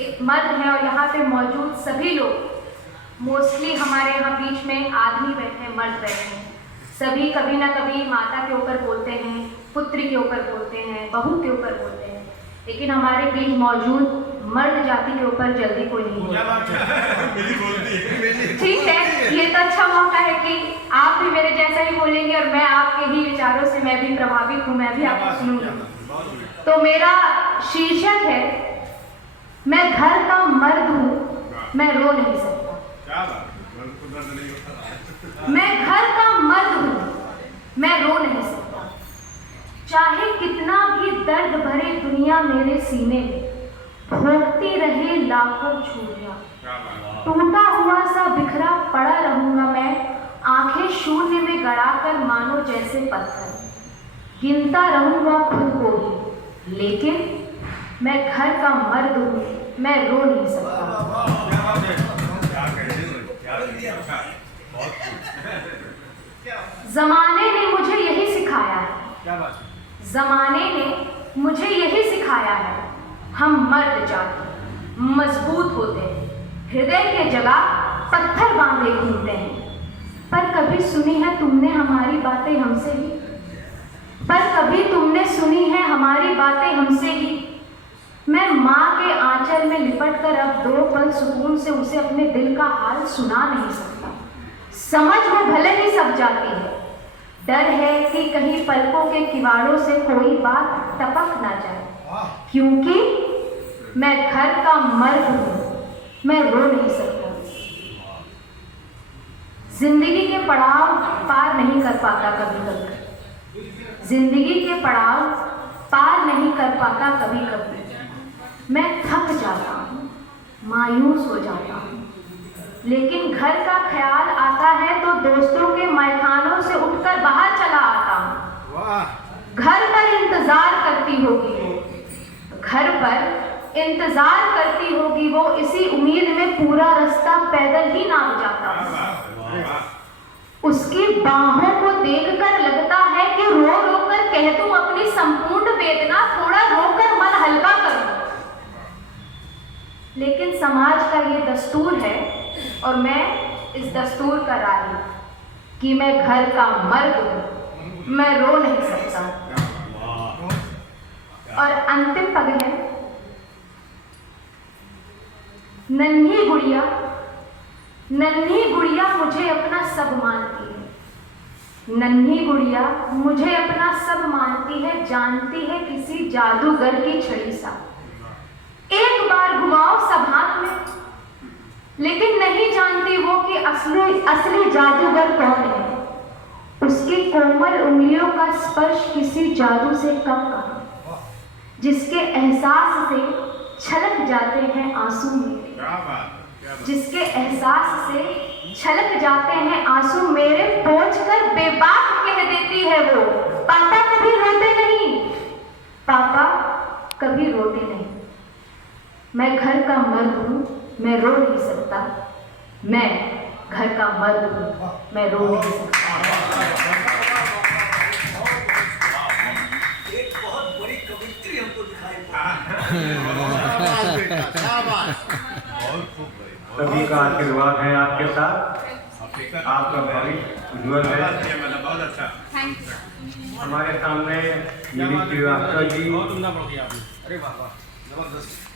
एक मर्द हैं और यहाँ पे मौजूद सभी लोग, मोस्टली हमारे यहाँ बीच में आदमी बैठे हैं, मर्द बैठे हैं। सभी कभी ना कभी माता के ऊपर बोलते हैं, पुत्री के ऊपर बोलते हैं, बहू के ऊपर बोलते हैं, लेकिन हमारे बीच मौजूद मर्द जाति के ऊपर जल्दी कोई नहीं बोलता। ठीक है, ये तो अच्छा मौका है कि आप भी मेरे जैसा ही बोलेंगे और मैं आपके ही विचारों से मैं भी प्रभावित हूँ, मैं भी आपको सुनूंगी। तो मेरा शीर्षक है, मैं घर का मर्द हूँ, मैं रो नहीं सकता। मैं घर का मर्द हूँ, मैं रो नहीं सकता। चाहे कितना भी दर्द भरे दुनिया मेरे सीने में भोगती रहे लाखों छुरियां, टूटा हुआ सा बिखरा पड़ा रहूंगा मैं, आंखें शून्य में गड़ाकर मानो जैसे पत्थर, गिनता रहूंगा खुद को ही, लेकिन मैं घर का मर्द हूँ, मैं रो नहीं सकता। जमाने ने मुझे यही सिखाया है, जमाने ने मुझे यही सिखाया है, हम मर्द जाति मजबूत होते हैं, हृदय के जगह पत्थर बांधे घूमते हैं। पर कभी सुनी है तुमने हमारी बातें हमसे ही? पर कभी तुमने सुनी है हमारी बातें हमसे ही? मैं माँ के आंचल में लिपट कर अब 2 पल सुकून से उसे अपने दिल का हाल सुना नहीं सकता। समझ में भले ही सब जाती है, डर है कि कहीं पलकों के किवाड़ों से कोई बात टपक ना जाए, क्योंकि मैं घर का मर्द हूँ, मैं रो नहीं सकता। जिंदगी के पड़ाव पार नहीं कर पाता कभी कभी, जिंदगी के पड़ाव पार नहीं कर पाता कभी कभी। मैं थक जाता हूँ, मायूस हो जाता हूँ, लेकिन घर का ख्याल आता है तो दोस्तों के मैखानों से उठकर बाहर चला आता हूँ। घर पर इंतजार करती होगी वो, घर पर इंतजार करती होगी वो, इसी उम्मीद में पूरा रास्ता पैदल ही नाप जाता हूँ। उसकी बाहों को देखकर लगता है कि रो रो कर कह दूं अपनी संपूर्ण वेदना, थोड़ा रोकर मन हल्का करूं, लेकिन समाज का ये दस्तूर है और मैं इस दस्तूर का राही कि मैं घर का मर्द हूं, मैं रो नहीं सकता। और अंतिम पग है, नन्ही गुड़िया, नन्ही गुड़िया मुझे अपना सब मानती है, नन्ही गुड़िया मुझे अपना सब मानती है, जानती है किसी जादूगर की छड़ी सा। एक बार घुमाओ सब हाथ में, लेकिन नहीं जानती वो कि असली जादूगर कौन है। उसकी कोमल उंगलियों का स्पर्श किसी जादू से कम कहा, जिसके एहसास से छलक जाते हैं आंसू मेरे, जिसके एहसास से छलक जाते हैं आंसू मेरे, पोंछ कर बेबाक कह देती है वो, पापा कभी रोते नहीं, पापा कभी रोते नहीं। मैं घर का मर्द हूँ, मैं रो नहीं सकता, मैं घर का मर्द हूँ, मैं रो नहीं सकता। एक बहुत बड़ी कवित्री हमको दिखाई सभी का आशीर्वाद है आपके साथ, आपका भविष्य उज्ज्वल है। हमारे सामने मिली श्रीवास्तव जी, अरे वाह वाह, जबरदस्त।